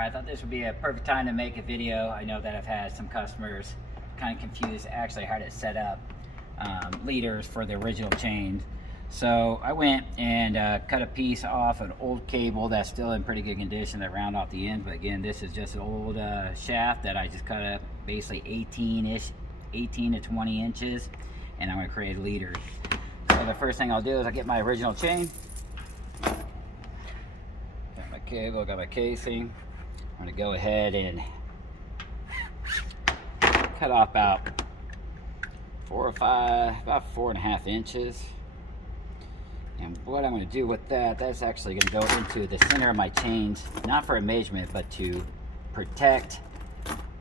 Alright, I thought this would be a perfect time to make a video. I know that I've had some customers kind of confused actually how to set up leaders for the original chains. So I went and cut a piece off an old cable that's still in pretty good condition that round off the ends. But again, this is just an old shaft that I just cut up basically 18 to 20 inches, and I'm going to create a leader. So the first thing I'll do is I'll get my original chain. Got my cable, got my casing. I'm going to go ahead and cut off about 4.5 inches. And what I'm going to do with that, that's actually going to go into the center of my chains, not for a measurement, but to protect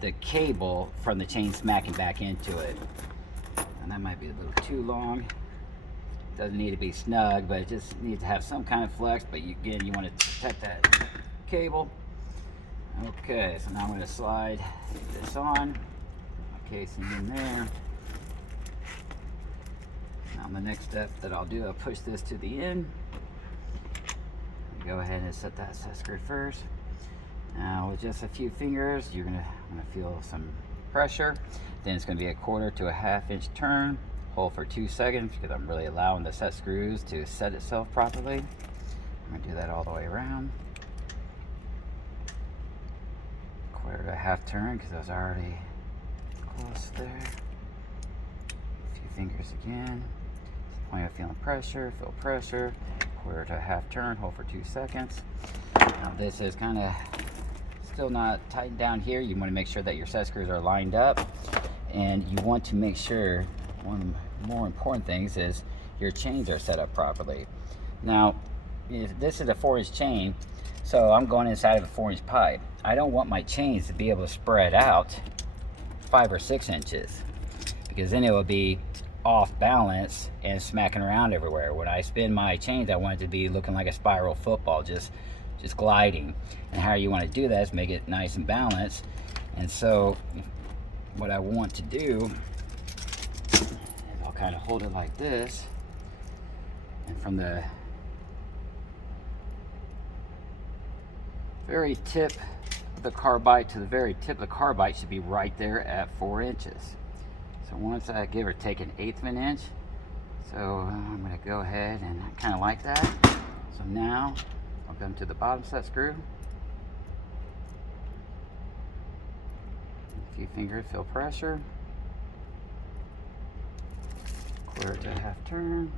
the cable from the chain smacking back into it. And that might be a little too long. Doesn't need to be snug, but it just needs to have some kind of flex. But again, you want to protect that cable. Okay, so now I'm going to slide this on, my casing in there. Now the next step that I'll do, I'll push this to the end. Go ahead and set that set screw first. Now with just a few fingers, you're gonna feel some pressure. Then it's gonna be a 1/4 to a 1/2 inch turn. Hold for 2 seconds because I'm really allowing the set screws to set itself properly. I'm gonna do that all the way around. 1/4 to a 1/2 turn because I was already close there. A few fingers again. Point of feeling pressure, feel pressure. 1/4 to a 1/2 turn, hold for 2 seconds. Now this is kind of still not tightened down here. You want to make sure that your set screws are lined up, and you want to make sure, one of the more important things is your chains are set up properly. Now this is a 4-inch chain, so I'm going inside of a 4-inch pipe. I don't want my chains to be able to spread out 5 or 6 inches, because then it will be off balance and smacking around everywhere. When I spin my chains, I want it to be looking like a spiral football, just gliding. And how you want to do that is make it nice and balanced. And so what I want to do is I'll kind of hold it like this, and from the very tip of the carbide to the very tip of the carbide should be right there at 4 inches. So once I give or take 1/8 of an inch, so I'm going to go ahead and kind of like that. So now I'll come to the bottom set screw. A few fingers, feel pressure. 1/4 to a 1/2 turn.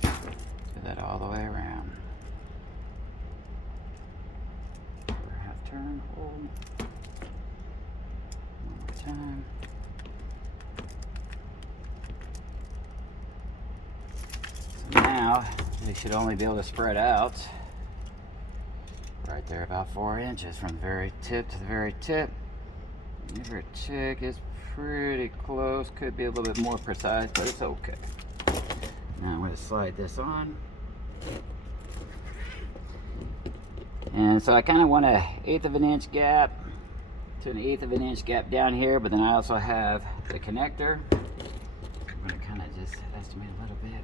Do that all the way around. 1/4 to a 1/2 turn, hold. One more time. Now they should only be able to spread out right there about 4 inches from the very tip to the very tip. Give or take, it's pretty close. Could be a little bit more precise, but it's okay. Now I'm going to slide this on. And so I kind of want a 1/8 of an inch gap to an 1/8 of an inch gap down here, but then I also have the connector. I'm going to kind of just estimate a little bit.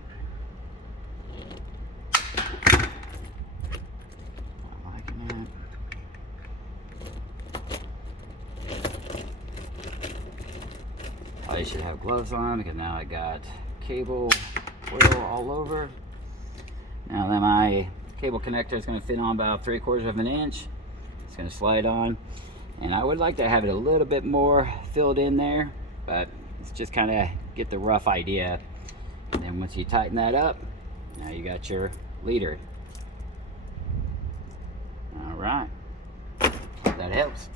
I should have gloves on because now I got cable oil all over. Now then my cable connector is going to fit on about 3/4 of an inch. It's going to slide on, and I would like to have it a little bit more filled in there, but it's just kind of get the rough idea. And then once you tighten that up, now you got your leader. All right, hope that helps.